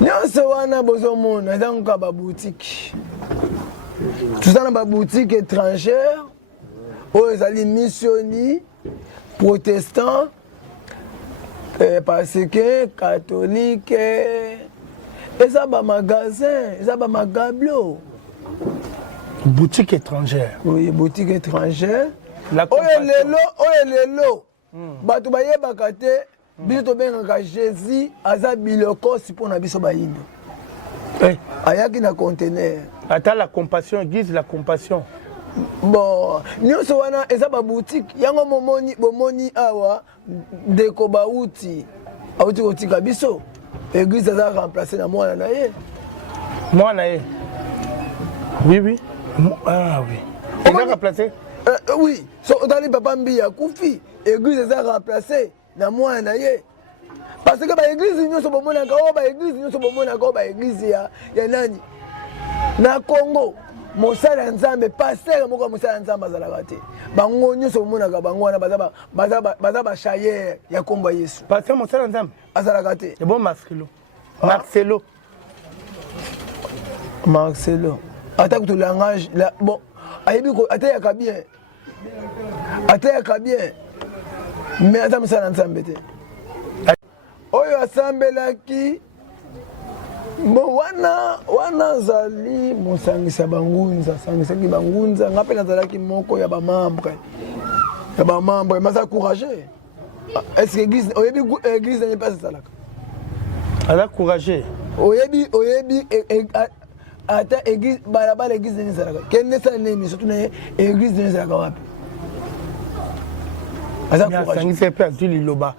nyonso wana bozomona eza nkoka baboutique toza na baboutique étrangère oyo ezali missioni protestant parce que catholique eza bamagasin eza bamagablo boutique étrangère. Oui, boutique étrangère. Oye lelo. Bato bayebaka te biso tobengaka Jésus aza bilokosi mpona biso bayindo. Ayaki na conteneur. Ata la compassion guise la compassion. Bon, nyonso wana eza ba boutique yango bomoni awa ndeko bauti auti kotika biso. Église aza remplacé na mwana na ye. Mwana ye. Oui. Ah oui. Il est remplacé? Oui. So, dans les papa Mbiya Koufi, l'église est remplacée dans moi na ye. Parce que l'église nous sommes bon d'accord, l'église nous sommes bon d'accord, l'église ya nani. Na Congo, Mosala Nzambe pasteur moko Mosala Nzambe azalaka te. Bango nous sommes bon d'accord, bango wana baza ba chayer ya komba Yesu. Pasteur Mosala Nzambe azalaka te. C'est bon Marcelo. Marcelo. Attaque tout langage là bon ayebi ko atayaka bien mais ata misala nzambe te oyo asambelaki bon wana zali mosangisa bangunza sangisaki bangunza ngape nazalaki moko ya bamembre maza courageux est-ce que église oyebi église n'est pas ezalaka ala courageux oyebi ata église balabala église nini ezalaka kende sala nini surtout na église nini ezalaka wapi asangisi mpe azwi liloba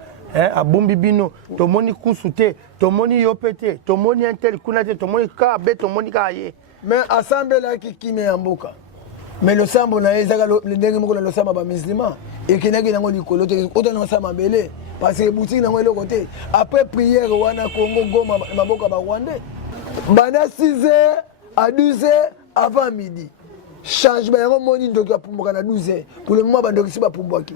abombi bino tomoni kusu te tomoni yo mpe te tomoni intel kuna te tomoni kaka be tomoni kaka ye mais asambelaki kimia ya mboka mais losambo na ye ezaka ndenge moko na losambo bamusulman ekendaki nango likolo te ota nango sa mabele parce que boutique nango eloko te après prière wana Congo Goma maboka barwandais bana 6h à 12h avant midi. Changement, il y a un monde pour 12h. Pour le moment, il y a un monde qui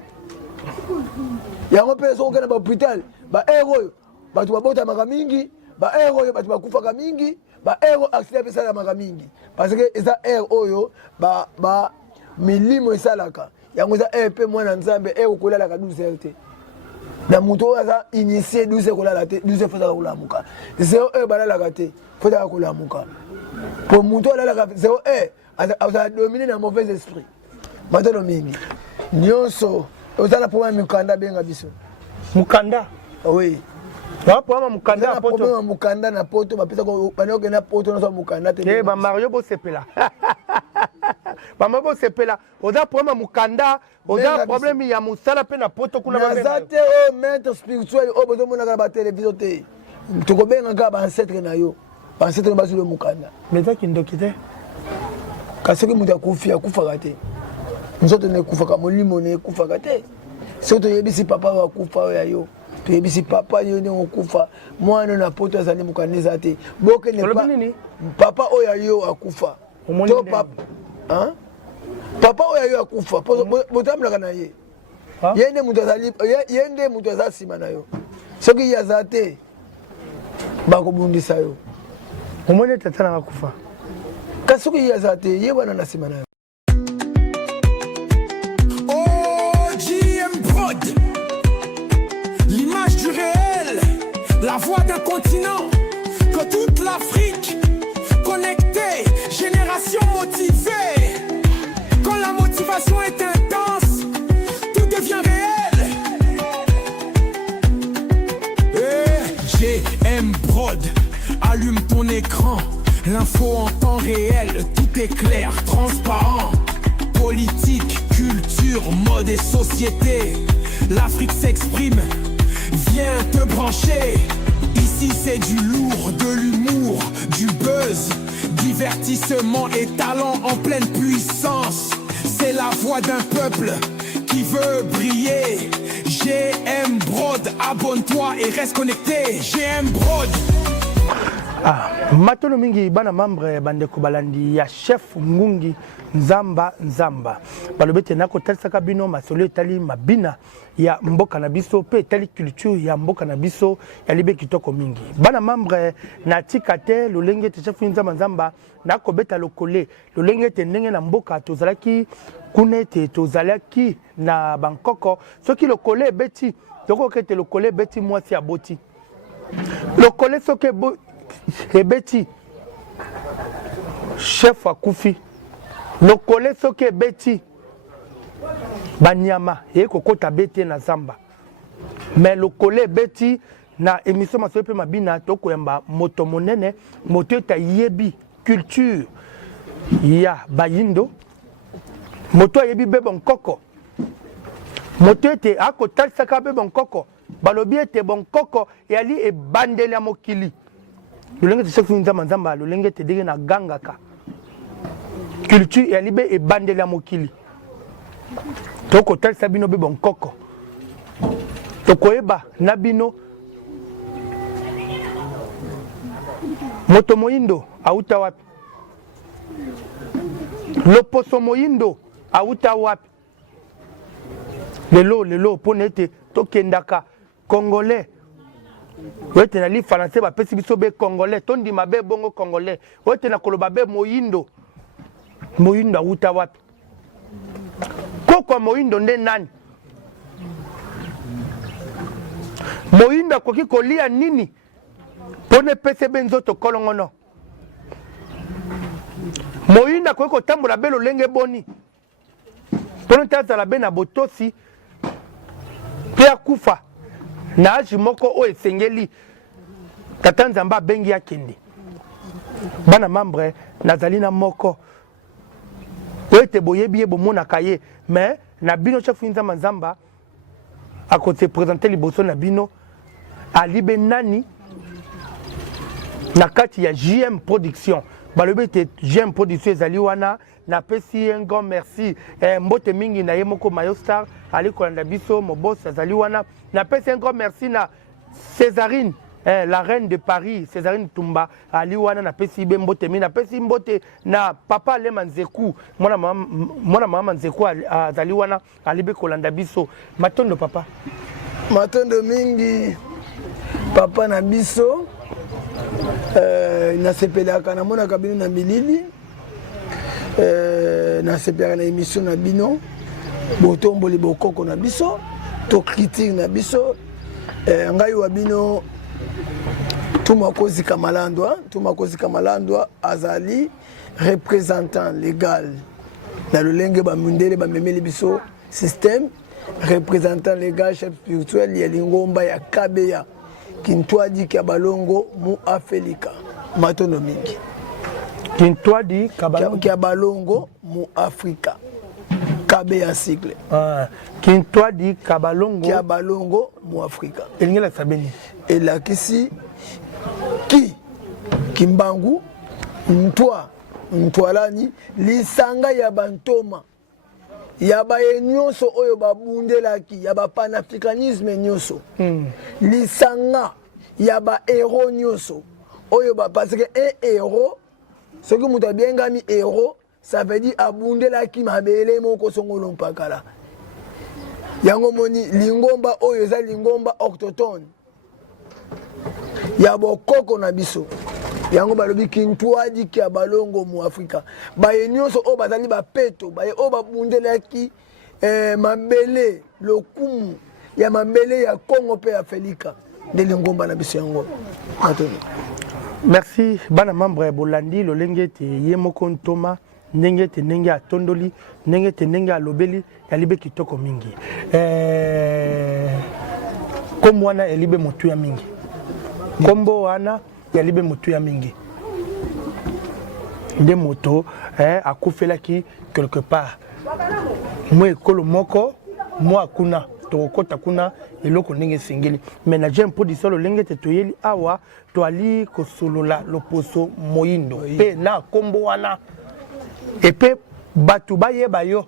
il y a un personne qui est à l'hôpital. Il y a un héros qui est à Magamingi. Il y a un héros qui est à Kufamingi. Il y a un héros qui est à Magamingi. Parce que les héros, milimo esalaka. Il y a un héros qui est à 12h. Na muto aza initié 12 ko la tête 12 fois ko la muka 0 bala la gâté faut ko la muka pour muto la 0 a dominer na mauvais esprit matano mingi nyonso ozala pour mukanda benga biso mukanda oui wa pour mukanda poto pour mukanda na poto bapesa ko banoko na poto na so mukanda te ba Mario bo sepela Bamabo sepela oza problème mukanda oza problème ya musala pe na poto kuna ba nazate o maître spirituel o bozo mona ba télévision te to ko benga ka ba ancêtre na yo ba ancêtre ba sur le mukanda mais ça qui ndokite kasi ki muta kufia kufa te nzoto ne kufa ka molimo ne kufa te soto yebisi papa wa kufa ya yo to yebisi papa yo ne okufa mwana na poto azali mukaniza te boke ne papa oya yo akufa to papa hein papa oya yo akufa botamlaka na ye yende mutu azali yende mutu azasima na yo soki yaza te bakobundisa yo omoni tata na akufa kasi soki yaza te ye wana na sima na yo OGM Prod, l'image du réel, la voix d'un continent, que toute l'Afrique connectée, génération motivée. Quand la motivation est intense, tout devient réel. GM Prod, allume ton écran. L'info en temps réel, tout est clair, transparent. Politique, culture, mode et société. L'Afrique s'exprime, viens te brancher. Ici c'est du lourd, de l'humour, du buzz, divertissement et talent en pleine puissance. C'est la voix d'un peuple qui veut briller. GM Prod, abonne-toi et reste connecté. GM Prod. Ah, Matono mingi bana membre bande ko balandi ya chef Ngungi Nzamba balobete nako talisaka bino masolo etali mabina ya mboka na biso pe etali culture ya mboka na biso ya libe kitoko mingi bana membre na tikate lolenge te chef Nzamba nako beta lokole lolenge te ndenge na mboka tozalaki kunete tozalaki na Bangkoko soki lokole beti toko kete lokole beti mwasi ya boti lokole soki ebeti chef akufi lokole soki ebeti banyama ekokota bete na zamba mais lokole ebeti na émission masolo pe mabina tokoyamba moto monene moto eta yebi culture ya bayindo moto ayebi be Bangkoko moto ete akotalisaka be Bangkoko balobi ete Bangkoko yali ebandeli ya mokili lolenge te chef Nzamba lolenge te dege na gangaka culture ya libe e bandeli ya mokili toko talisa bino be Bangkoko tokoyeba na bino moto moyindo auta wapi loposo moyindo auta wapi lelo pona ete tokendaka congolais wete na li français ba pesi biso be congolais tondi mabe bongo congolais wete na koloba be moyindo auta wapi koko moyindo nde nani moyindo akoki kolia nini pone pese be nzoto kolongono moyindo akoki kotambola be lolenge boni pone tazala be na botosi pe akufa na aji moko o esengeli tata Nzamba bengi akende bana membre nazali na moko oete boyebi ye bomonaka ye mais na bino chef Nzamba akote présenter liboso na bino alibe nani na kati ya JM Production balobi te JM Production ezali wana na pesi un grand merci mbote mingi na ye moko Mayostar ali kolanda biso mobos azali wana na pesi un grand merci na Césarine la reine de Paris Césarine Tumba ali wana na pesi be mbote mingi na pesi mbote na papa Lema Nzeku mwana mama Nzeku azali wana ali be kolanda biso matondo papa matondo mingi papa na biso nasepelaka namonaka bino na milili nasepelaka na émission na bino botomboli bokoko na biso to critique na biso ngai wa bino tumakozika malandwa azali représentant légal na lolenge bamundele bamemeli biso système représentant légal chef spirituel ya lingomba ya kabeya Kintwadi Kabalongo mu Afrika matono mingi Kintwadi Kabalongo mu Afrika Kabeya sigle Kintwadi Kabalongo mu Afrika elingela sabeni elakisi kimbangu ntwalani lisanga ya bantoma ya baye nyonso oyo babundelaki ya bapanafricanisme nyonso lisanga ya bahéros nyonso oyo parce que un héros soki moto abengami héros ça veut dire abundelaki mabele moko songolo mpakala yango moni lingomba oyo eza lingomba autochtone ya bokoko na biso yango balobi Kintwadi Kabalongo mu Afrika baye nyonso oyo bazali bapeto baye oyo babundelaki mabele lokumu ya mabele ya Congo pe Afrika nde lingomba na biso yango merci bana membre bolandi lolenge te ye moko ntoma ndenge te ndenge atondoli ndenge te ndenge alobeli ya libe kitoko mingi kombo wana elibe motu ya mingi kombo wana ya libe motu ya mingi nde moto akufelaki quelque part mo ekolo moko mo akuna tokokota kuna eloko ndenge singeli mais na JM Production lolenge te toyeli awa toali kosolola loposo moyindo pe na kombo wana epe batu bayeba yo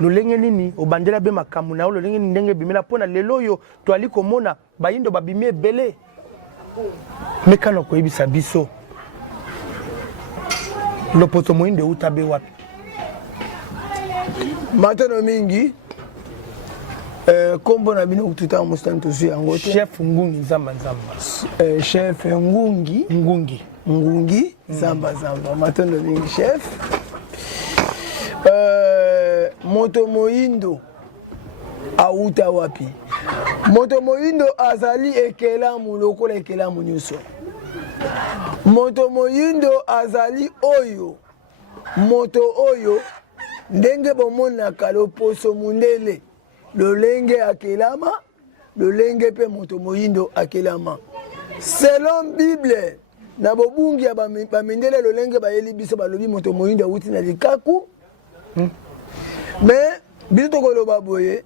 lolenge nini obandela be makambo na yo lolenge ndenge bimela pona lelo oyo toali komona bayindo babimi ebele mekano koyebisa biso Loposo moyindo utabe wapi? Matano mingi kombo na bino kututa mustani tozu yango te. Chef Ngungi Zamba Zamba. Chef Ngungi Zamba Zamba. Matano mingi chef. Moto moyindo auta wapi? Moto moyindo azali ekelamu lokola ekelamu nyuso. Moto moyindo azali oyo. Moto oyo ndenge bomonaka loposo mundele lolenge akelama lolenge pe moto moyindo akelama. Selon Bible na bobungi ya bamindele lolenge bayeli biso balobi moto moyindo awuti na likaku. Mais biso tokoloba boye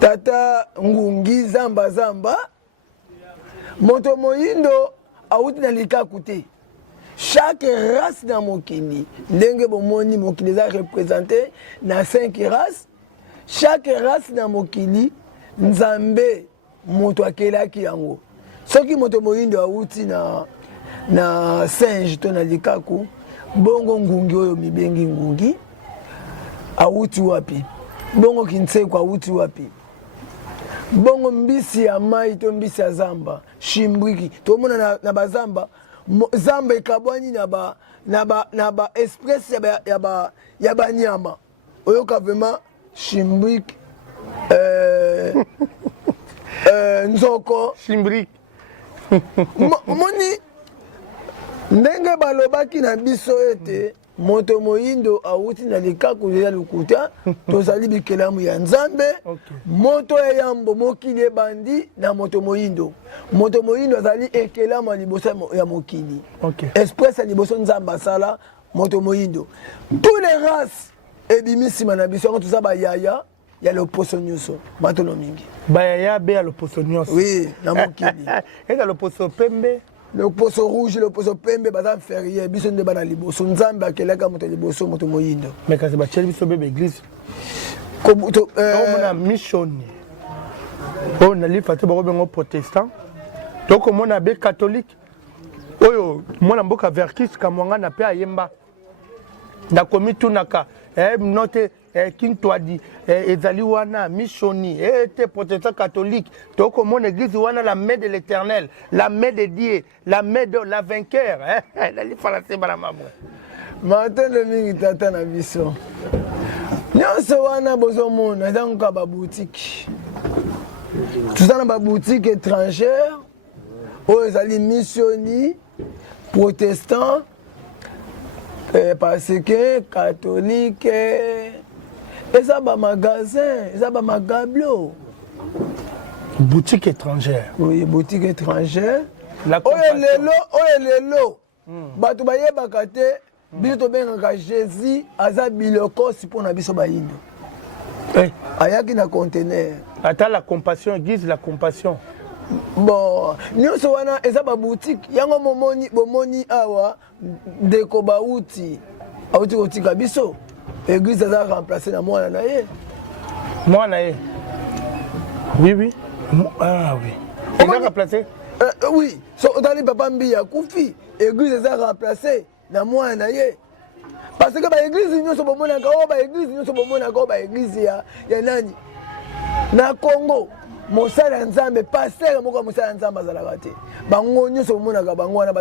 Tata Ngungi Zamba Zamba moto moyindo awuti na likaku te. Chaque race dans mokili ndenge bomoni mokili eza représenté na 5 races. Chaque race dans mokili nzambe moto akelaki yango. Soki moto moyindo awuti na singe to na likaku bongo ngungi oyo mibengi ngungi awuti wapi? Bongo kintseko awuti wapi? Bongo mbisi ya mai to mbisi ya zamba shimbwiki to mona na bazamba zamba ekabwani na ba express ya ba nyama oyoka vraiment shimbwiki nzoko Shimbrik. moni ndenge balobaki na biso ete moto moyindo awuti na likaku ya lukuta tozali bikelamu ya nzambe. Moto ya yambo mokili ebandi na moto moyindo. Moto moyindo azali ekelamu ya liboso ya mokili. Express ya liboso nzamba sala moto moyindo. Tous les races ebimisima na biso toza bayaya ya loposo nyuso matolo mingi. Bayaya be ya loposo nyuso. Oui, na mokili. Eza loposo pembe. Le poso rouge, le poso pembe, bazan férié, biso nde bana liboso, nzambe akelaka moto liboso moto moyindo. Mais kasi ba cheli biso bebe église. Comme on missioni. On a li fatu ba bengo protestant. Donc on a be catholique. Oyo mona mboka verkis kamwanga na pe ayemba. Na komi tunaka note kintwadi ezali wana missioni te protestant catholique donc mon église wana la main de l'Éternel, la main de Dieu, la main de la vainqueur la li français bala mabwa matele mingi tata na biso nyonso wana bozomona ezangoka ba boutique tuzana ba boutique étrangère oyo ezali missioni protestant parce que catholique eza ba magasin eza ba magablo boutique étrangère. Oui, boutique étrangère. Oye lelo bato bayebaka te biso tobengaka Jésus aza bilokosi mpona biso bayindo ayaki na conteneur ata la compassion église la compassion. Bon nyonso wana eza ba boutique yango bomoni awa ndeko bauti auti kotika biso église aza remplacé na mwana na ye. Oui ah oui il est remplacé. Oui so otali papa mbi ya kufi église aza remplacé na mwana na ye parce que ba église nyonso bomonaka o ba église nyonso bomonaka o ba église ya nani na Congo mosala nzambe pasteur moko mosala nzambe azalaka te bango nyonso bomonaka bango wana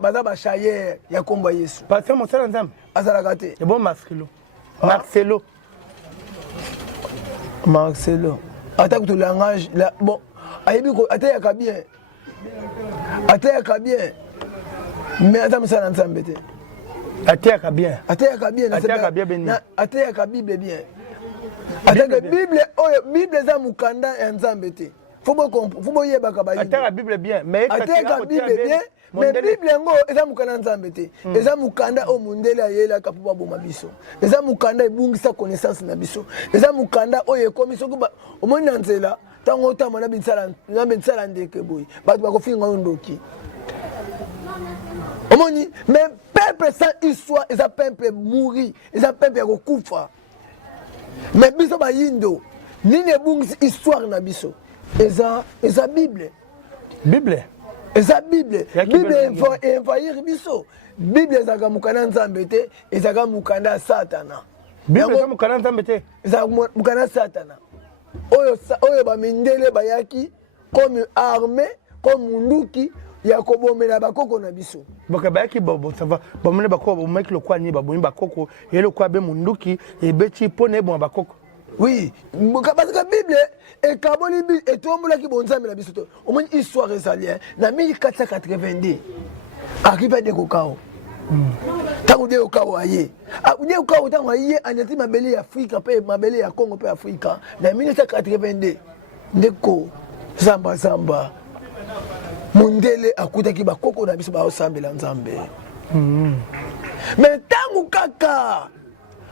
baza bachayer ya kombo ya Yesu. Pasteur mosala nzambe azalaka te. Et bon Marcelo ata kuto langage la bon ayebi ko atayaka bien mais ata mosala nzambe te. Atayaka bien atayaka Bible bien. Ataka Bible za mukanda ya nzambe te. Faut yebaka ba ataka Bible bien mais ataka Bible bien mais Bible ngo eza mukanda nzambe te. Eza mukanda o mundele ayela kapuba boma biso. Eza mukanda ebungisa connaissance na biso. Eza mukanda oyo ekomiso kuba omoni na nzela tango tama na binsala ndeke boy. Bato bakofinga ndoki. Omoni mais peuple sans histoire eza peuple mourir, eza peuple kokufa. Mais biso ba yindo nini ebungisi histoire na biso eza Bible Et ça Bible envahir biso. Bible ezaka mukanda nzambe te, ezaka mukanda satana. Bible ezaka mukanda nzambe te. Ezaka mukanda satana. Oyo ba mindele bayaki comme armée, comme munduki ya kobomela bakoko na biso. Boka bayaki bobo ça va. Bomele bakoko bomeki lokwa ni baboni bakoko, et lokwa be munduki et beti pone bon bakoko. Oui, parce que la Bible est carbonée et tout le monde qui bonne la Bible. Au moins histoire israélienne, en 1482, arrive à des cocao. Tant que des cocao aïe, des cocao tant aïe, en été ma belle Afrique, ma belle à Congo, Afrique, en 1982, Neko, Samba, Mundele a coûté qui va coco na biso ba osambe la nzambe. Mais tant que kaka,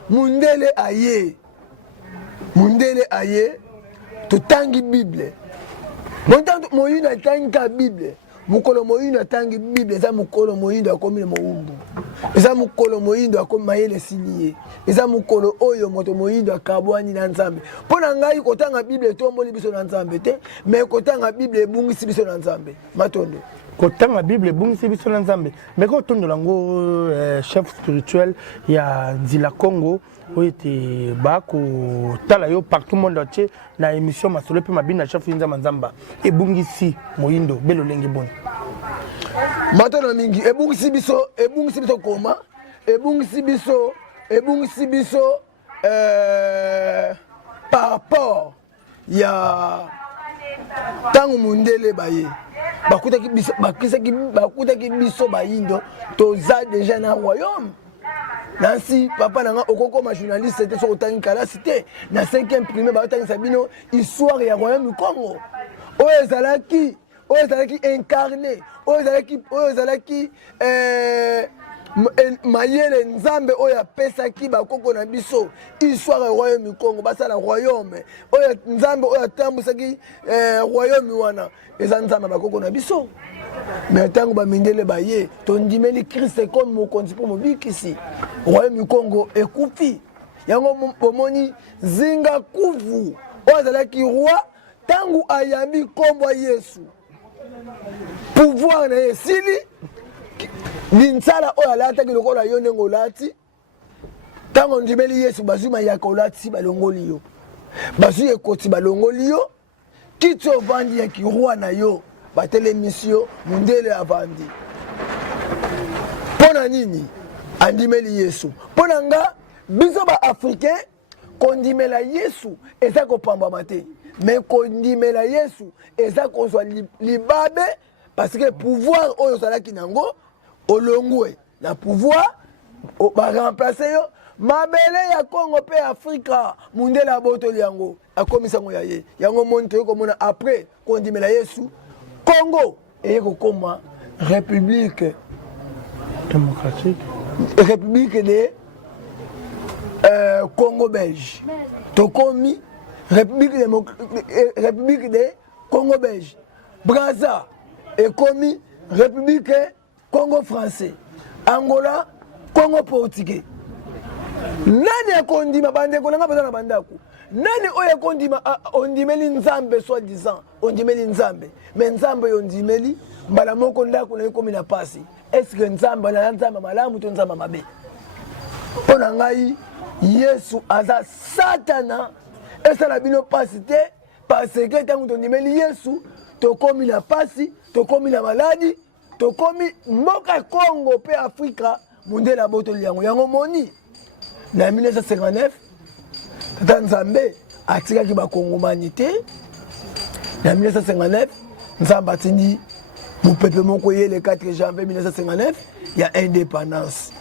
Mundele aïe. Mundele aye tutangi Bible. Montanto moyina tanga Bible. Mukolo moyina tangi Bible za mukolo moyindo akomi le moumbu. Eza mukolo moyindo akomi mayele siliye. Eza mukolo oyo moto moyindo akabwani na nzambe. Pona ngai kotanga Bible tomboli biso na nzambe te, mais kotanga Bible ebungisi biso na nzambe. Matondo. Kotanga Bible ebungisi biso na nzambe. Mais ko tondo lango chef spirituel ya Nzila Congo. Oui, tu bako talayo partout monde entier na émission masolo pe mabina chef inza manzamba e bungisi moyindo belo lengi bon matona mingi e bungisi biso koma e bungisi biso par rapport ya tangu mundele baye bakutaki biso bayindo toza déjà na royaume. Nansi, papa nanga okoko ma journaliste c'était sur autant kala cité na 5e primaire ba autant sabino histoire ya royaume du Congo. Oyezalaki incarné, oyezalaki mayele nzambe oya pesaki ba koko na biso histoire ya royaume du Congo basa la royaume oya nzambe oya tambusaki royaume wana eza nzambe ba koko na biso. Mais tant que ba mindele baye tondimeli Christ comme mokonzi pour mobikisi royaume du Congo ekufi yango pomoni zinga kuvu ozalaki roi tangu ayambi kombo Yesu pouvoir na esili ninsala oyo alataki lokola yo ndenge olati tango ndimeli Yesu bazuma yakolati balongoli yo bazu ekoti balongoli yo kiti ovandi ya kiroi na yo batele mission mundele avandi pona nini andimeli Yesu pona nga biso ba africain kondimela Yesu eza kopamba mate mais kondimela Yesu eza kozwa libabe parce que pouvoir oyo salaki nango olongwe na pouvoir ba remplacer yo mabele ya Congo pe Afrika mundele abotoli yango akomisa ngo yaye yango monte ko mona après kondimela Yesu Congo et comme République démocratique, République de Congo belge. Tokomi République de Congo belge. Brazza et commis République Congo français. Angola Congo portugais. Nani akondima bande konanga bazana bandako. Nani oya kondima ondimeli nzambe soi-disant ondimeli nzambe mais nzambe ondimeli mbala moko ndako na komi na pasi est-ce que nzambe na nzambe malamu to nzambe mabe pona ngai Yesu aza satana esa la bino pasi te parce que tangu ondimeli Yesu to komi na pasi to komi na maladi to komi mboka Congo pe Afrika mundela botoli yango moni na 1959 Tata Nzambe atikaki bakongomani te na 1959 Nzambe atindi mopepe moko ye le 4 janvier 1959 ya indépendance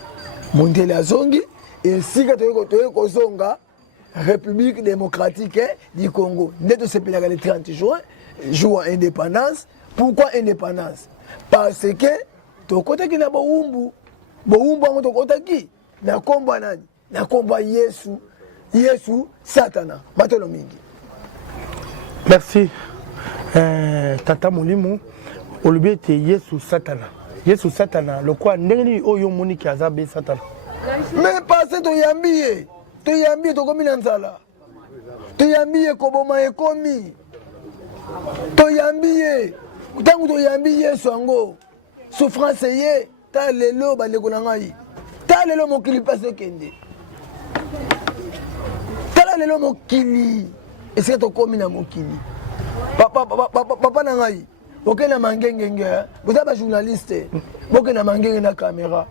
mondele azongi esika toyei kozonga République démocratique du Congo nde tosepelaka le 30 juin jour ya indépendance. Pourquoi indépendance? Parce que tokotaki na bowumbu yango tokotaki na kombo nani na kombo Yesu satana matolo mingi. Merci Tata Molimo olobi te Yesu satana le quoi ndenge oyo moni ki azabe satana mais parce toyambi tokomi na nzala toyambi koboma ekomi toyambi Tant que yambi yesu ango souffrance ye ta lelo bandeko na ngai ta lelo mokili passe kende ta lelo mokili ese to komi na mokili papa na ngai boke na mangengenge boza ba journaliste boke na mangenge na caméra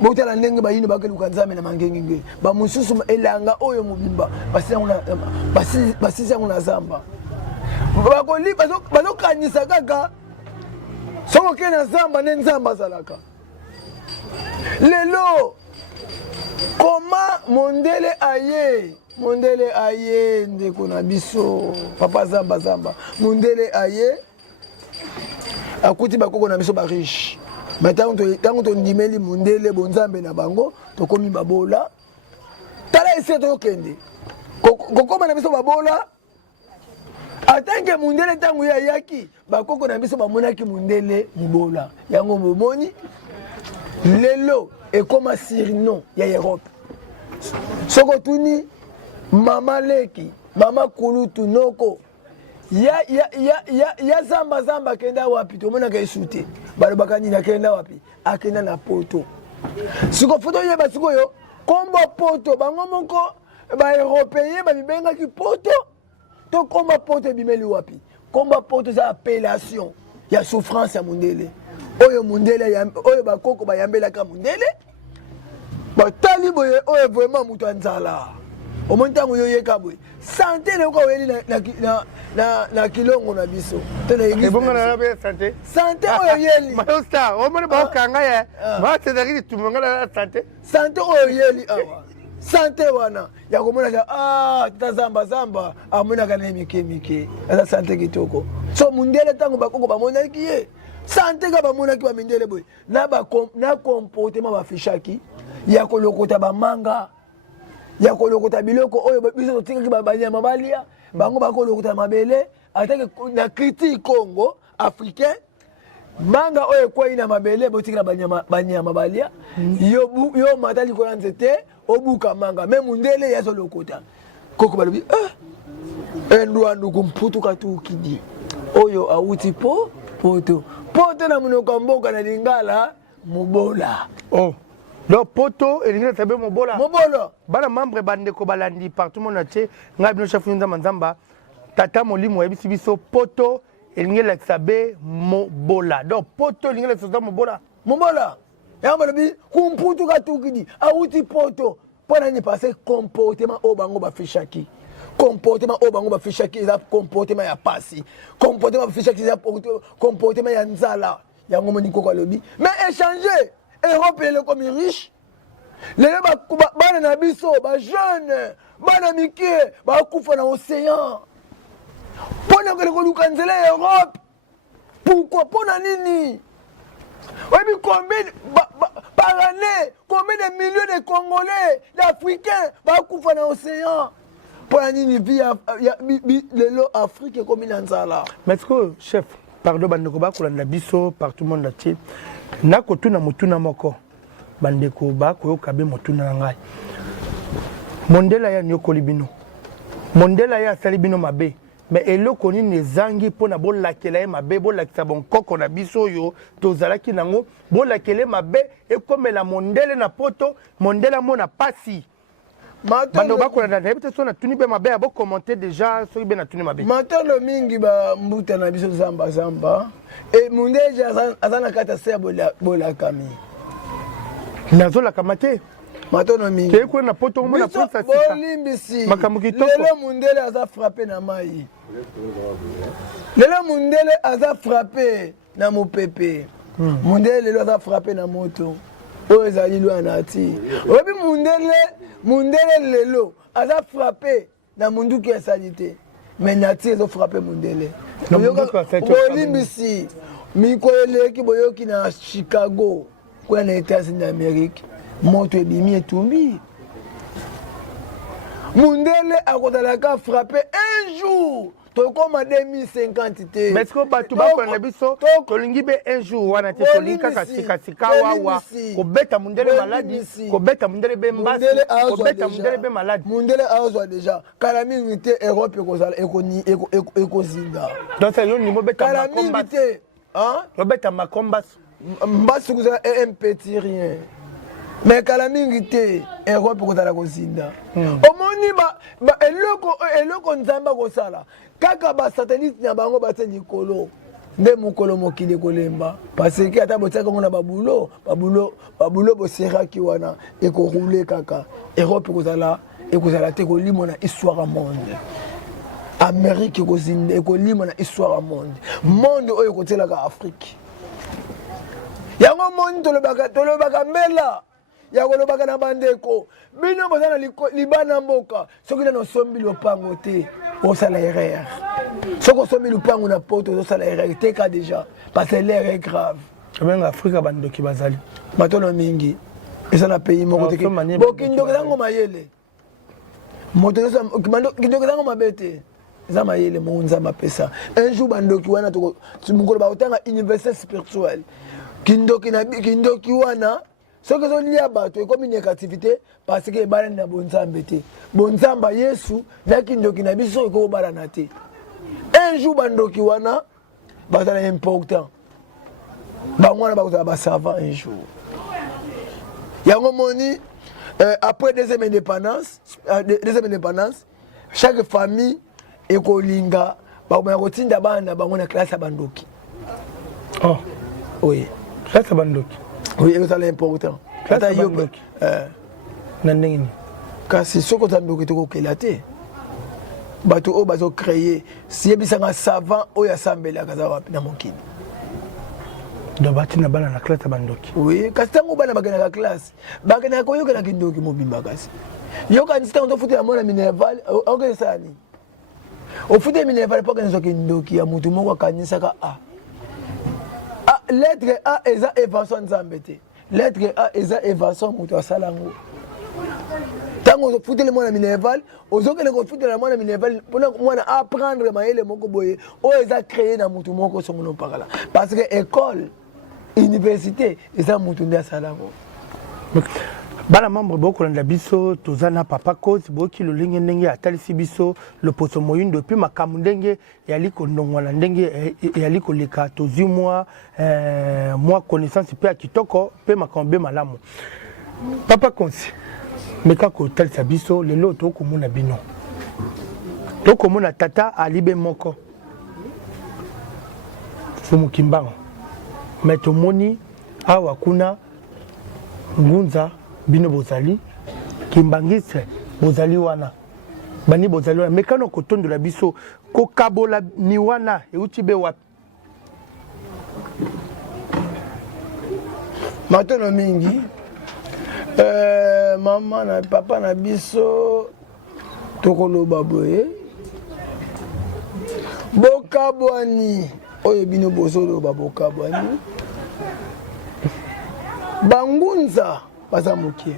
boke la ndenge ba yini bakelu kanzame na mangengenge ba mususu elanga oyo mobimba basi yango na zamba bakoli bazokanisa kaka soko ke na zamba ne nzamba azalaka lelo koma mondele aye ndeko na biso papa zamba mondele aye akuti bakoko na biso bariche mais ntango tondimeli mondele bonzambe na bango tokomi babola tala esi tokende kokoma na biso babola atanke mundele ntango ye ayaki bakoko na biso bamonaki mundele mobola yango bomoni lelo ekoma surnom ya Europe soko otuni mama leki mama kulutu noko ya zamba akenda wapi tomonaka esu te balobaka nini akenda wapi akenda na poto siko foto yeba sikoyo kombo poto bango moko baeuropéen babibengaki poto to komba poto ebimeli wapi komba poto eza appellation ya souffrance ya mundele oyo mundele oyo bakoko bayambelaka mundele batali boye oyo vraiment moto ya nzala omoni ntango yo yeka boye sante nayoka oyeli na kilongo na biso sante oyo yeli omoni baokanga ye basedaki tumonga na sante oyo yeli awa sante wana ya komona tata zamba amonaka na mike eza sante kitoko so mundele ntango bakoko bamonaki ye sante ka bamonaki bamindele boye na comportement bafishaki ya kolokota bamanga ya kolokota biloko oyo biso totikaki banyama balia bango bakolokota mabele atake na critique Congo africain manga oyo ekwei na mabele botikela banyama balia yo mata likolo nzete obuka manga me mundele yazolokota koko balobi endwanduku mputuka tukidi oyo auti poto na munoko mboka na lingala mobola donc poto elingi tabe mobola bana membre bandeko balandi partout mon atie ngai bino chef nza manzamba tata molimo yebisi biso poto elingi la sabe mobola donc poto elingi la sabe mobola ya balobi kumputuka tukidi auti poto pona ni passer comportement o bango bafishaki comportement o bango bafishaki eza comportement ya pasi comportement bafishaki eza comportement ya nzala yango moni koko alobi mais échanger Europe ele comme riche lelo bana na biso ba jeune bana mike bakufa na océan pona ko luka nzela Europe pourquoi pona nini oui combien par année combien de millions de Congolais d'Africains bakufa na océan pona nini via lelo Afrique comme nzala mais que chef pardon bandeko bakolanda biso partout monde atier nakotuna motuna moko bandeko bakoyoka be motuna ngai mondela ya nyokoli bino mondela ya asali bino mabe mais eloko nini ezangi mpona bolakela ye mabe bolakisa bonkoko na biso oyo tozalaki nango bolakele mabe ekomela mondele na poto mondela mo na pasi bando bakolanda na yebi te so natuni be mabe ya bokommente déjà soki be natuni mabe matolo mingi bambuta na biso zamba e mundeje aza na kati ya se ya bolakami nazolakama te matono mingi te kuna na poto mona prince sika bolimbisi makambo kitoko lelo mundele aza frappé na mai lelo mundele aza frappé na mopepe mundele lelo aza frappé na moto oyo ezali lwana ti oyebi mundele lelo aza frappé na munduki esali te mais nati ezo frappé mundele bolimbisi mikolo eleki boyoki na Chicago kuna na États-Unis d'Amérique moto ebimi etumbi mundele akozalaka frappé un jour tokoma 2050 te mais ko batu bakolanda biso tolingi be un jour wana te tolingi kaka sika wawa kobeta mundele maladi kobeta mundele be mbasi kobeta mundele be maladi mundele azwa déjà kala mingi te Europe ekozala ekozinga donc ça yo nimo beta kala mingi te hein? Obeta makomba. Mbasu kuzala un petit rien. Mais kala mingi te Europe kozala kozinda. Omoni ba eloko nzamba kosala. Kaka ba satellite na bango ba teni kolo. Nde mukolo mokili kolemba parce que ata botaka ngona babulo bosera ki wana eko rouler kaka. Europe kozala te kolimo na histoire monde. Amérique kozinde ekolimo na histoire monde oyo kotelaka Afrique. Yango monde tolobaka mbela ya kolobaka na bandeko bino bozana libana mboka soki na sombi lopango te osala erreur soko sombi lopango na poto osala erreur te ka déjà parce que l'erreur est grave. Benga Afrika bandoki bazali matono mingi eza na pays moko te bokindoki zango mayele moto kindoki zango mabete za mayele mo nzamba pesa un jour bandoki wana to mukolo ba otanga université spirituelle kindoki wana soki ezolia bato ekomi négativité parce que ebalani na bonzambe te bonzamba yesu na kindoki na biso ekobalana te un jour bandoki wana bazala important bango wana bakozala basavant un jour yango moni après deuxième indépendance chaque famille ekolinga bakomaya kotinda bana bango na classe ya bandoki. Oh oui, classe ya bandoki. Oui, c'est important. Classe ya bandoki. Nandengini. Kasi soko tamboki to kokela te. Bato o bazo créer, si ebisanga savant oya sambela kaza wapi na mokini. Do bati na bana na classe ya bandoki. Oui, kasi tango bana bakena ka classe. Bakena ko yoka na kindoki mobimba kasi. Yoka nista on futi ya mona minerval, oke sani. Au futi ya minerval pa kana kindoki ya mutu moko kanisa ka a. Lettre A eza évasion nzambe te. Lettre A eza évasion mutu asalango. Tango futele mwana minerval, ozokele ko futele mwana minerval pona mwana apprendre mayele moko boye, o eza créé na mutu moko songono pakala. Parce que école, université eza mutu ndia asalango. Bana membre bokolanda biso tozana papa cause boki lo linge ndenge atalisi biso le poso moyindo puis makamu ndenge yali ko ndongwana ndenge yali ko leka tozi moi connaissance pe akitoko pe makambe malamu papa cause meka ko talisa biso lelo to komuna bino to komuna tata alibe moko fumu kimbango meto moni awa kuna ngunza bino bozali kimbangise bozali wana bani bozali wana mekano kotondola biso ko kabola ni wana euti be wapi matono mingi mama na papa na biso tokoloba boye bokabwani oyo bino bozoloba bokabwani bangunza baza mokie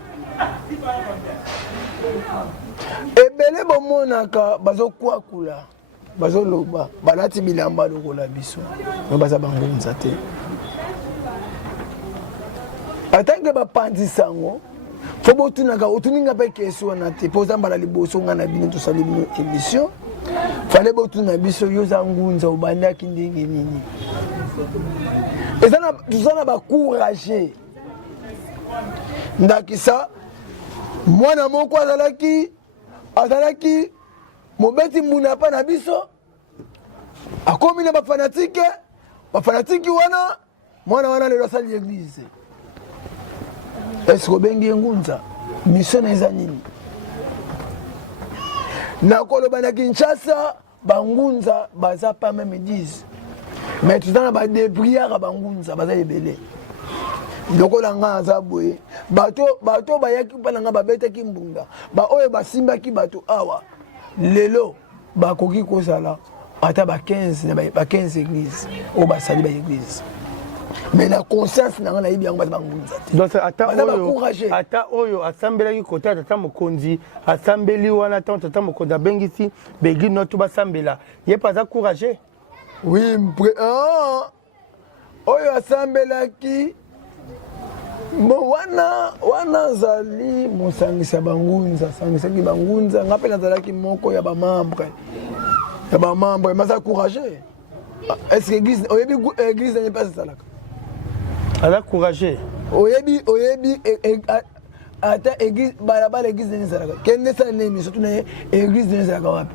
ebele bomonaka bazokwakula bazoloba balati bilamba lokola biso me baza bangunza te atanke bapanzisango fo botunaka otuninga mpe kesi wana te mpo ozambala liboso nga na bino tosali bino émission fale botuna biso yo oza ngunza obandaki ndenge nini toza na bacourage ndakisa mwana moko azalaki mobeti mbuna pa na biso akomi na bafanatike wana mwana wana lelo asali église eske obengi ngunza mission na eza nini nakoloba na Kinshasa bangunza baza pa meme 10 mais toza na badebriaka bangunza baza ebele lokola nga aza boye bato bayaki mpa na nga babetaki mbunda baoyo basimbaki bato awa lelo bakoki kozala ata ba 15 église oyo basali baéglise mais la conscience na nga nayebi yango baza bangunza te donc ata oyo asambelaki kota tata mokonzi asambeli wana ntango tata mokonzi abengisi beglise noto basambela ye mpe aza courage oui oyo asambelaki bon wana zali mosangisa bangunza sangisaki bangunza nga mpe nazalaki moko ya bamembre maza courage est-ce que l'église n'est pas ça là? Elle a courageux. Oyebi ata église balaba l'église n'est ça là. Quel n'est ça né surtout l'église n'est ça là.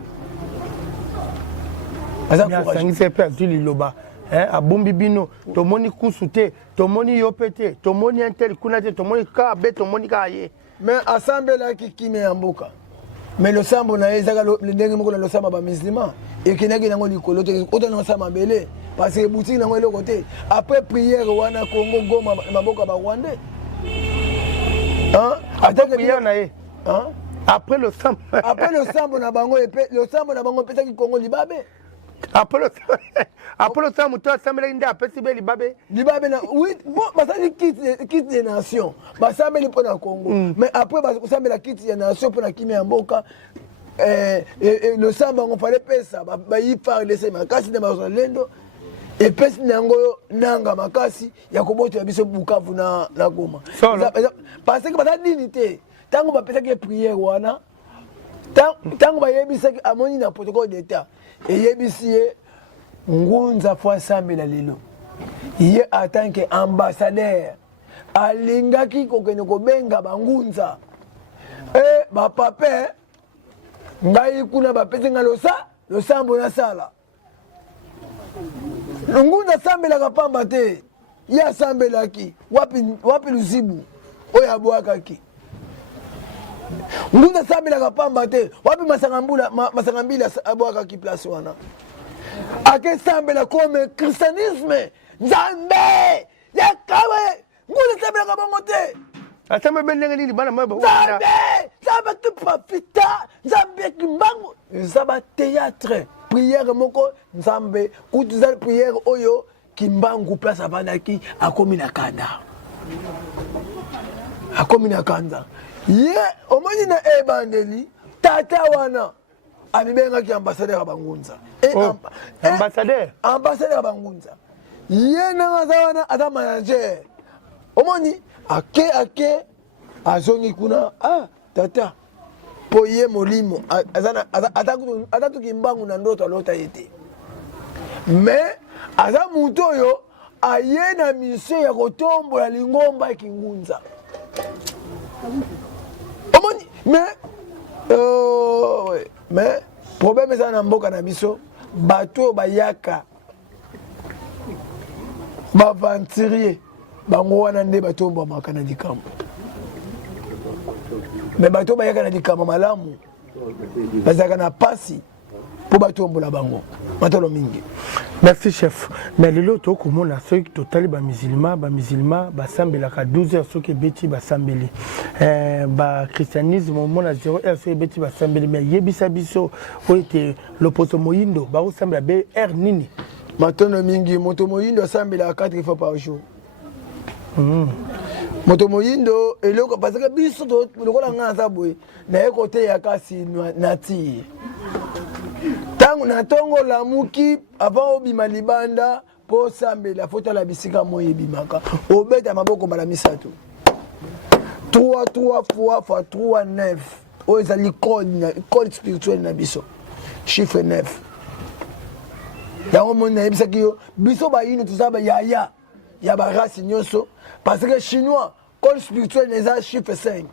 Asa courageux. C'est pas du liloba. A bombi bino, tomoni kusute, tomoni yopete, tomoni intel kunate, tomoni kabe, tomoni kaye. Mais assemblée là qui met en boka. Mais le sambo na ezaka le dernier moko le samba ba musulman et qui n'a que nango likolo te autant na samba belé parce que boutique nango le côté après prière wana Congo Goma maboka ba Rwandais. Hein? Attends prière na ye. Hein? Après le sambo. Après le sambo na bango et le sambo na bango pesa ki Congo libabe. Après le sambo toi sambela nda pesa be libabe. Libabe na oui bon bah ça quitte des nations. Bah ça me pour na Congo. Mais après bah ça me la quitte des nations pour na kimi mboka le sambo on fallait pesa bah y parler c'est makasi de bazalendo et pesa nango nanga makasi ya kobota biso Bukavu na Goma. Parce que bah ça dignité tango ba pesa que prière wana tango ba yebisa amoni na protocole d'état et yebisi ngunza fois sambela lelo ye en tant que ambassadeur alingaki kokene kobenga bangunza ba pape ngai kuna ba pese ngalosa lo sambo na sala ngunza sambela kapamba te ya sambelaki wapi luzibu oya bwakaki ngunza sambela kapamba te wapi masangambila abwakaki place wana ake sambela comme christianisme nzambe yakawe ngule sambela kabongo te asambe bendenge nini bana mabo nzambe tu profita nzambe kimbango nzaba théâtre prière moko nzambe kutuzali prière oyo kimbangu place abandaki akomi na kanda ye omoni na ebandeli tata wana amibengaki ambassadeur ya bangunza ambassadeur ya bangunza ye nanga za wana ata manager omoni ake azongi kuna tata po ye molimo ata tukimbangu na ndoto alota yete mais aza mutu oyo aye na mission ya kotombola lingomba ekingunza omoni mais problème eza na mboka na biso bato bayaka baventurier bango wana nde batombamaka na likambo mais bato bayaka na likambo malamu bazalaka na pasi mpo batombola bango matolo mingi. Merci chef. Mais lelo tokomona soki totali ba musulman basambelaka 12 heures soki beti basambeli ba christianisme mona 0 heures soki beti basambeli mais yebisa biso oite lopoto moyindo ba osambela be heure nini matono mingi moto moyindo asambela 4 fois par jour. Moto moyindo eloko parce que biso to lokola ngaza boye na ekote ya kasi nati tangu na tongo la muki avant obima libanda po sambela fota la bisika moye bimaka obeta maboko bala misato 3 fois fois 3 9 o ezali code spirituel na biso chiffre 9 yango mona yebisa kiyo biso ba yino tuzaba ya ba race nyonso parce que chinois code spirituel les a chiffre 5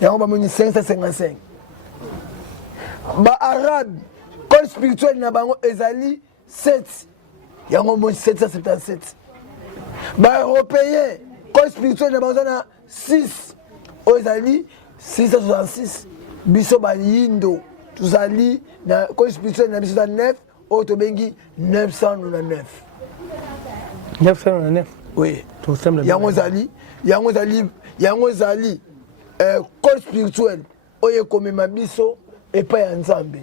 yango ba moni 555 ba arabe code spirituel na bango ezali 7 yango moni 777 ba européen code spirituel na bango na 6 o ezali 666 biso ba yindo tuzali na code spirituel na biso 9 o to bengi 999 oui yango zali code spirituel oyo komema biso epai ya nzambe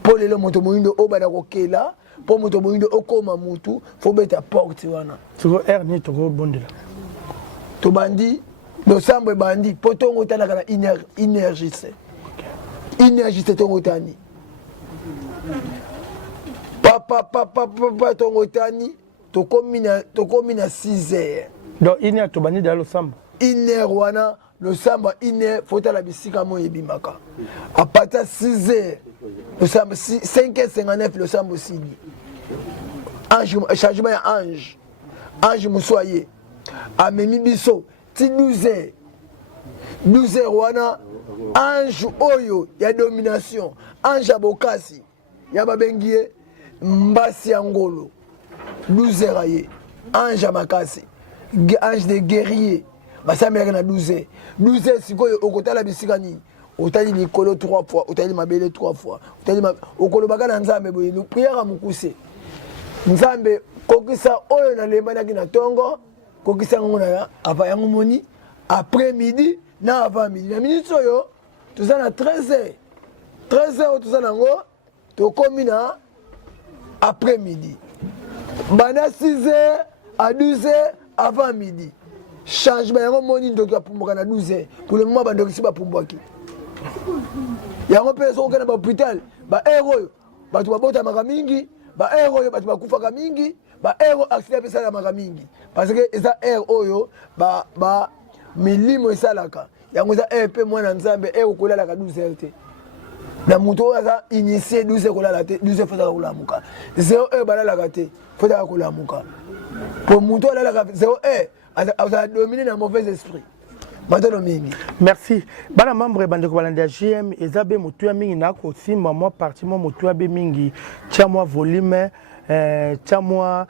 mpo lelo moto moyindo oyo bada kokela mpo moto moyindo okoma mutu fo beta porte wana siko air ni tokobondela tobandi losambo ebandi mpo ntongo otanaka na énergie se ntongo otani papa ntongo otani tokomi na 6 heures donc une heure tobandi da losambo une heure wana losambo une heure fotala bisika moyo ebimaka apata 6 heures losambo 5h59 losambo sili ange changement ya ange musoye amemi biso ti 12 wana ange oyo ya domination ange abokasi ya babengie mbasi ya ngolo 12 aye ange makasi ange de guerrier basamelaka na 12 sikoyo okotala bisika nini otali likolo 3 fois otali mabele 3 fois otali okolobaka na nzambe boye prière mukuse nzambe kokisa oyo nalembanaki na tongo kokisa ngo na ava yango moni après midi na avant midi na minute oyo toza na 13h toza nango tokomi na après midi bana 6h à 12h avant midi changement yango moni ndoki apumbwaka na 12h pour le moment bandoki si bapumbwaki yango mpe soki okenda bahôpital baheure oyo bato babotamaka mingi baheure oyo bato bakufaka mingi baheure accident mpe esalamaka mingi parce que eza heure oyo milimo esalaka yango eza heure mpe mwana nzambe heure okolalaka 12h te na moto oyo aza initie 12h kolala te 12h fotaka kolamuka 0 heure balalaka te fotaka kolamuka po moto oyo alalaka 0 heure azala domine na mauvais esprit. Merci. Bana membre bandeko balanda GM ezabe mutuya mingi nako simba moi parti moi mutuya be mingi tia moi volume tia moi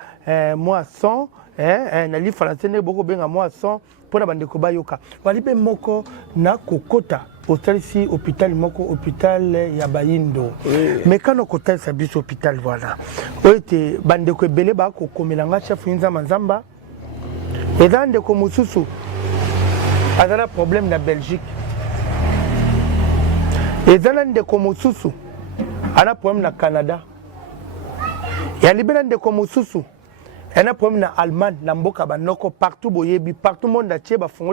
100 na li français ne boko benga moi 100 pona bandeko bayoka. Walibe moko na kokota hotelisi hôpital moko hôpital ya Bayindo. Mais quand on kota sa biso hôpital voilà. Oite bandeko ebele ba ko komelanga chef Inza Manzamba. Eza ndeko mususu il y a un problème en Belgique. Il y a un problème au Canada. Il y a un problème en Allemagne, partout partout le monde a le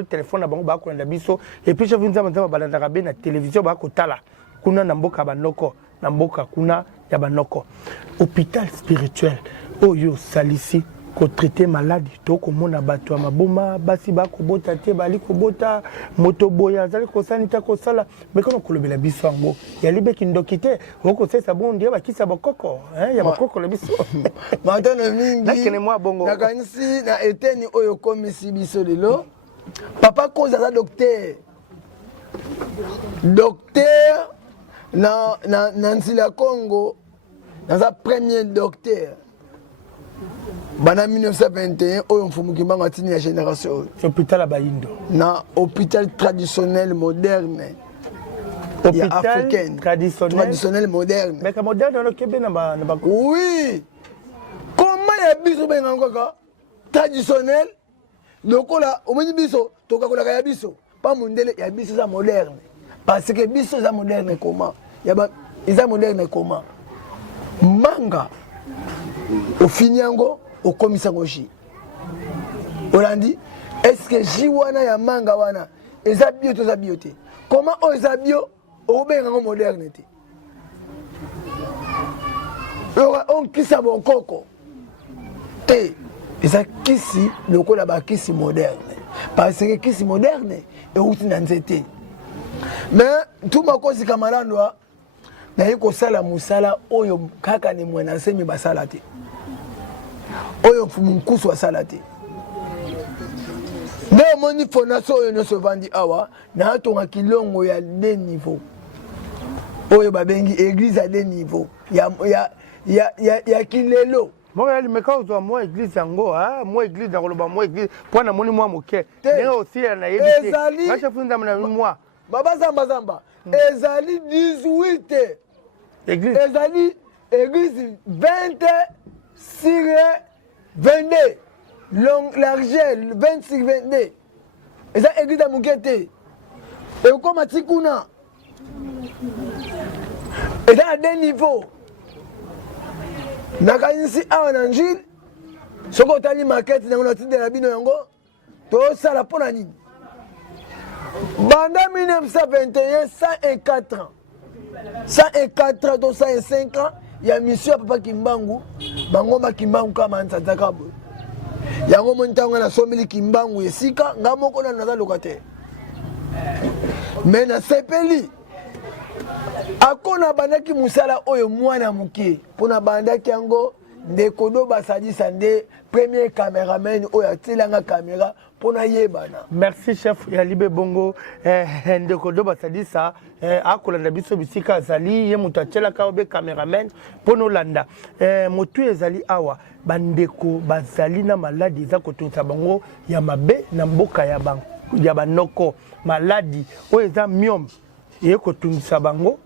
téléphone et puis je vous dis que la télévision hôpital spirituel. Oyo salisi ko traiter maladie to ko mona bato ya maboma basi ba ko bota te bali ko bota moto boya zali ko sanita ko sala mais kono ko lobela biso yango ya libeki ndokite ko sesa bondi ba kisa bakoko ya bakoko le biso matana mingi nakene mwa bongo na kanisi na eteni oyo komisi biso lelo papa ko za docteur na nsila Congo na premier docteur Bana 1921, on faut que la génération. Hôpital à Bayindo. Na hôpital traditionnel moderne. Hôpital africain. Traditionnel moderne. Mais que moderne dans le Québec n'a pas. Oui. Comment y a biso benga traditionnel? Donc là, au moins biso, to ka la biso. Pas mondele y a biso ça moderne. Parce que biso ça moderne comment? Y a ba isa moderne comment? Manga. Au finyango au commissaire Oji. Olandi, est-ce que Jiwana ya manga wana ezabio to zabiote? Comment ozabio au benga modernité? On kisa bon koko. Te, eza kisi lokola ba kisi moderne. Parce que kisi moderne et outi na nzete. Mais tout makosi kamalandwa na yeko sala musala oyo kaka ni mwana semi basala te. Oyo mkusu wa salate. Nde moni fondation oyo no se vandi awa na atonga kilongo ya 2 niveaux. Oyo babengi église à 2 niveaux. Ya kilelo. Moi elle me cause moi église yango moi église na koloba moi église pona moni moi moke. Nde aussi na yebite. Nga chef nda na moi. Baba zamba. Ezali 18. Église. Ezali église 20 sur 22. L'argent 26 22. Et ça église à Moukete. Et comme à Tikuna. Et ça à 2 niveaux. Nakanisi awa na njil. Soko tali maquette na ngona tinde na bino yango. To sala pona nini. Banda 1921 104 ans. 104 ans, donc 105 ans, il y a monsieur à papa Kimbangu, Bangoma Kimbangu kama Nsantakabo. Il y a un moment où on a sommé Kimbangu et Sika, Ngamoko na naza locataire. Mais na sepeli, akona bandaki musala oyo mwana muke, pona bandaki yango ndeko do basalisa nde premier caméraman oyo atilanga caméra pona yebana. Merci chef ya libe bongo ndeko do basalisa akolanda biso bisika azali ye mutu atielaka obe caméraman pona olanda motu ezali awa bandeko bazali na maladi eza kotungisa bango ya mabe na mboka ya banoko maladi oyo eza myome ye kotungisa bango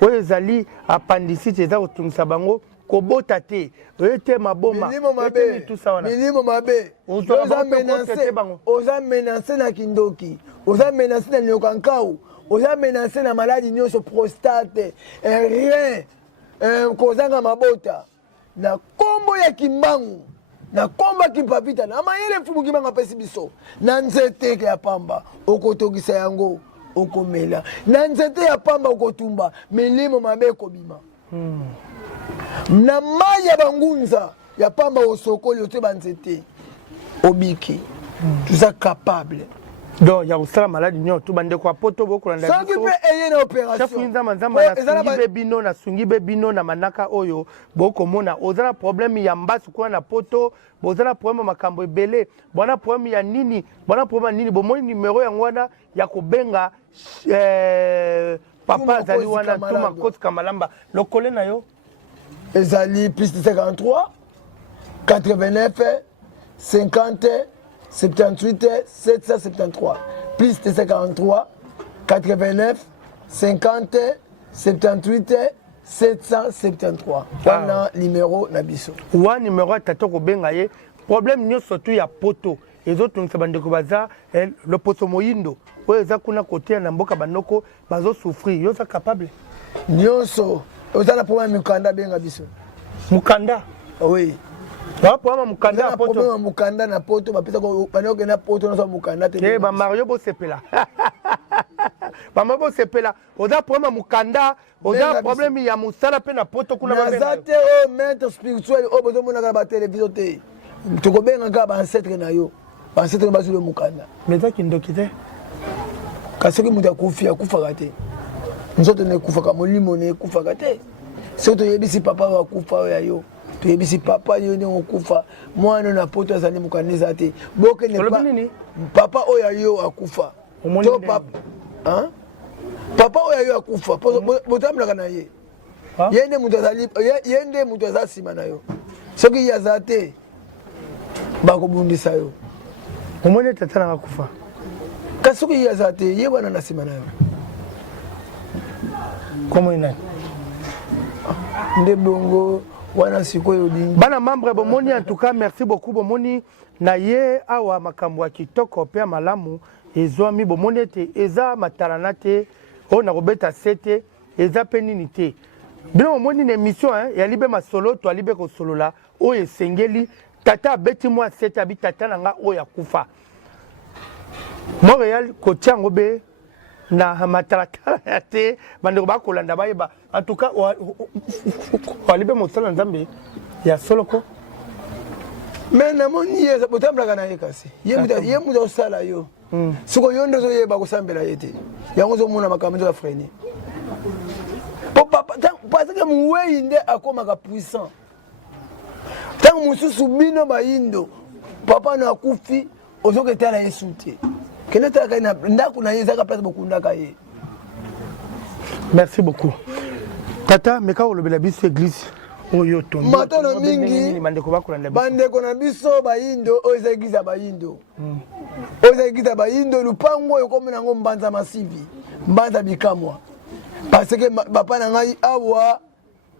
oyo ezali appendicite eza kotungisa bango kobota te ete maboma milimo mabe oza menacé na kindoki oza menacé na nyokankau oza menacé na maladi nyonso prostate rien kozanga mabota na kombo ya kimbangu na komba kimpapita na mayele fumu kimbangu apesi biso na nzete ya pamba okotokisa yango okomela na nzete ya pamba okotumba milimo mabe ekobima na mai ya bangunza ya pamba osokoli ote banzete obiki tuza capable donc ya kosala maladi nyonso to bandeko ya poto bokolanda biso soki mpe eye na opération nzamba nasungi be bino na manaka oyo bokomona oza na problème ya mbasi kuna na poto boza na problème makambo ebele bona problème ya nini bona problème ya nini bomoni numero yango wana ya kobenga papa azali wana tuma kosi kamalamba lokole na yo ezali plus de 53 89 50 78 773 plus de 53 89 50 78 773 wana numéro na biso wa numéro tata kobenga ye problème nyonso tu ya poto ezotungisa bandeko baza loposo moyindo oyo eza kuna kote na mboka banoko bazosouffrir yo za capable nyonso oza na problème mukanda benga biso mukanda oui problème mukanda na poto problème mukanda na poto bapesa ko banoko na poto na so mukanda te ba Mario bo sepela ba Mario bo sepela oza problème mukanda oza problème ya musala pe na poto kuna ba benga zate o maître spirituel o bozo mona ba télévision te toko benga ka ba ancêtre na yo ba ancêtre ba sur le mukanda mais ça qui ndokite kasoki mutu akufaka te nzoto nekufaka molimo nekufaka te soki toyebisi papa oyo akufa oyo ya yo toyebisi papa yo ndenge okufa mwana na poto azali mokanda eza te bokende papa oyo ya yo akufa to papa oyo ya yo akufa botambolaka na ye ye nde mutu aza nsima na yo soki ye aza te bakobundisa yo omoni tata nanga kufa kasi soki ye aza te ye wana na nsima na yo komoi nani nde bongo wana sikoyo olingi bana membre bomoni en tout cas merci beaucoup bomoni na ye awa makambo ya kitoko mpe ya malamu ezwami bomoni ete eza matalana te oyo na kobeta se te eza mpe nini te bino bomoni na émission ya libe masolo to alibe kosolola oyo esengeli tata abeti mwa sete abi tata na nga oyo akufa Montréal kotia yango be na matalatala te bandeko bakolanda bayeba en tout cas walibe mosala nzambe ya soloko mais namoni ye botambolaka na ye kasi ye mutu osala yo siko yo nde ozoyeba kosambela ye te yango ozomona makambo nzoka frene parce que muwei nde akomaka puissant ntango mosusu bino bayindo papa na akufi ozoketala yesu te kende talaka na ndako na ye ezaka place bokundaka ye. Merci beaucoup tata meka olobela biso église oyo tondo matono mingi bandeko na biso bayindo oyo eza église ya bayindo oyo eza église ya bayindo lupango oyo komi nango mbanza masivi mbanza bikamwa parce que bapa na ngai awa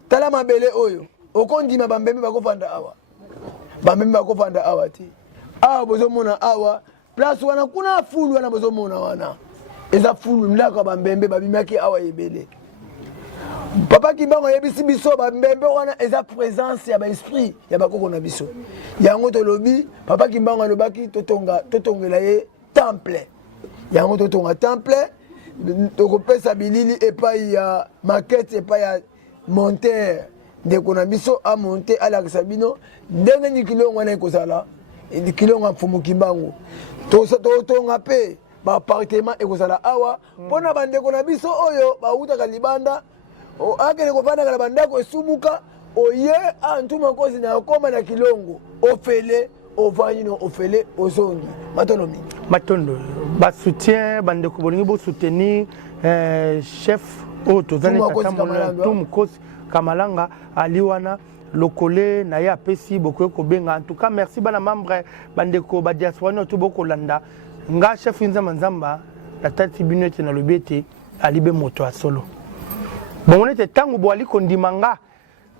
tala mabele oyo okondima bambembe bakofanda awa bambembe bakofanda awa te awa bozomona awa place wana kuna fulu wana bozomona wana eza fulu ndako ya bambembe babimaki awa ebele papa Kimbangu yebisi biso bambembe wana eza présence ya baesprit ya bakoko na biso yango tolobi papa Kimbangu alobaki totongela ye temple yango totonga temple tokopesa bilili epai ya maquette epai ya monteur ndeko na biso amonte alakisa bino ndenge ni kilongo wana ekozala kilongo ya mfumu Kimbangu totonga mpe baappartement ekozala awa mpona bandeko na biso oyo bautaka libanda akende kofandaka na bandako esumuka oye antuma kozi na okoma na kilongo ofele ovani no ofele ozongi matondo mingi matondo ba soutien bande ko bolingi bo soutenir chef o tozane tata mona tout kosi kamalanga aliwana lokole na ya pesi boko ko benga en tout cas merci bana membre bande ko ba diaspora no to boko landa nga chef Nzamba Nzamba la tati binete na lobete alibe moto a solo bon on était tango bo ali kondimanga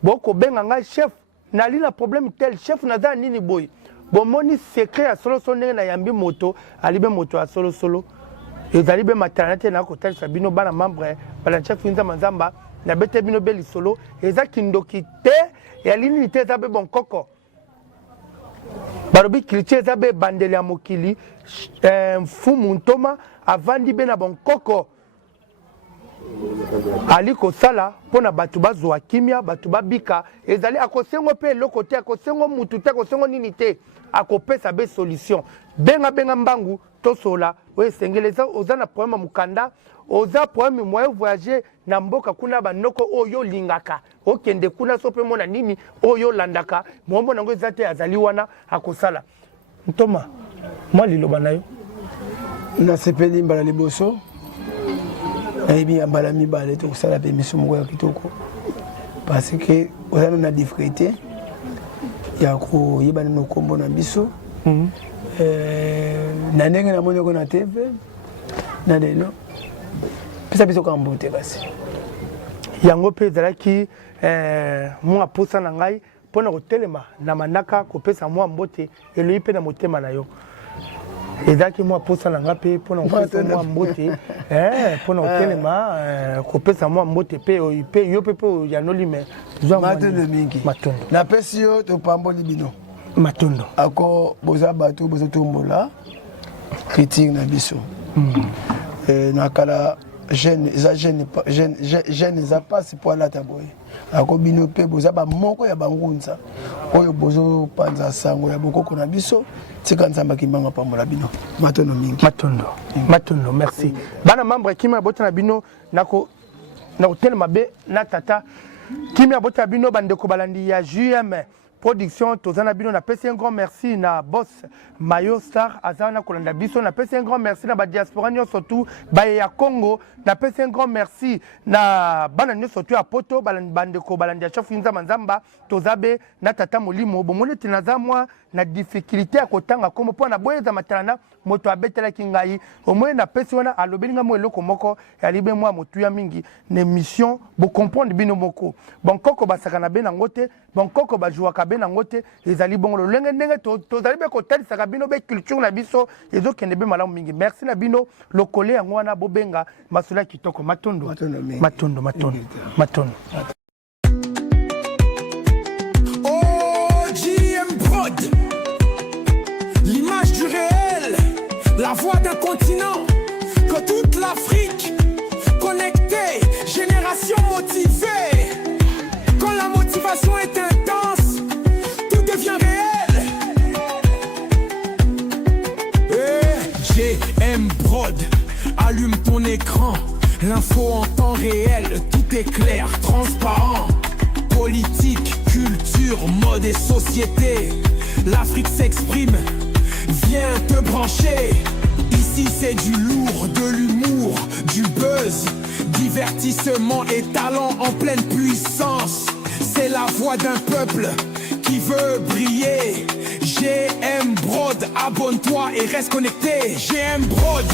boko benga nga chef na li na problème tel chef na za nini boy bon moni secret a solo solo na yambi moto alibe moto a solo solo ezali be maternité na ko tel sabino bana membre bana chef Nzamba Nzamba na bete bino beli solo eza kindoki te ya lini te za be bon koko barobi kilche za be bandeli ya mokili mfumu ntoma avandi be na bon koko ali kosala pona batu bazwa kimia batu babika ezali akosengo pe eloko te akosengo mutu te akosengo nini te akopesa be solution benga mbangu tosola oyo esengeleza oza na problème mukanda oza problème moyen voyager na mboka kuna banoko oyo lingaka okende kuna so pe mona nini oyo landaka mombo nango ezate azali wana akosala ntoma moi liloba na yo na sepeli mbala liboso ebi mbala mibale to kusala pe miso moko ya kitoko parce que oza na difficulté ya ko yeba no kombo na biso na ndenge na moni ko na TV na lelo pesa biso ka mbote basi yango pe ezalaki mwa posa na ngai mpona kotelema na manaka kopesa mwa mbote eloi mpe na motema na yo ezalaki mwa posa na ngai mpe mpona kopesa mwa mbote mpona kotelema kopesa mwa mbote mpe yo mpe oyanoli me matondo mingi matondo napesi yo topamboli bino matondo ako boza bato bozotombola critique na biso nakala jeune eza pasi po alata boye ako bino mpe boza bamoko ya bangunza oyo bozopanza sango ya bokoko na biso tika Nzambe akimbanga pambola bino matondo mingi matondo merci bana membre kimia bota na bino nako telema be na tata kimia bota bino bandeko balandi ya JM production tozana bino na pesi un grand merci na boss Mayo Star azana kolanda biso na pesi un grand merci na ba diaspora surtout ba ya Congo na pesi un grand merci na bana surtout à poto bandeko balandi chef Nzamba Nzamba tozabe na tata molimo bomone tinaza moi na difficulté à kotanga comme po na boyeza matalana moto abetela kingai au moins na pesi wana alobelinga mo eloko moko ya libe moi motu ya mingi na mission bo comprendre bino moko bon koko basaka na bena ngote bon koko ba jouaka bena ngote ezali bongo lenge ndenge tozali be kotalisa bino be culture na biso ezokende be malamu mingi merci na bino lokole yango wana bobenga masula kitoko matondo l'image du réel, la voix d'un continent, que toute l'Afrique connectée, génération motivée. Quand la motivation est intense, tout devient réel. GM Prod, allume ton écran, l'info en temps réel, tout est clair, transparent. Politique, culture, mode et société, l'Afrique s'exprime, viens te brancher. Ici c'est du lourd, de l'humour, du buzz, divertissement et talent en pleine puissance. C'est la voix d'un peuple qui veut briller. GM Prod, abonne-toi et reste connecté. GM Prod.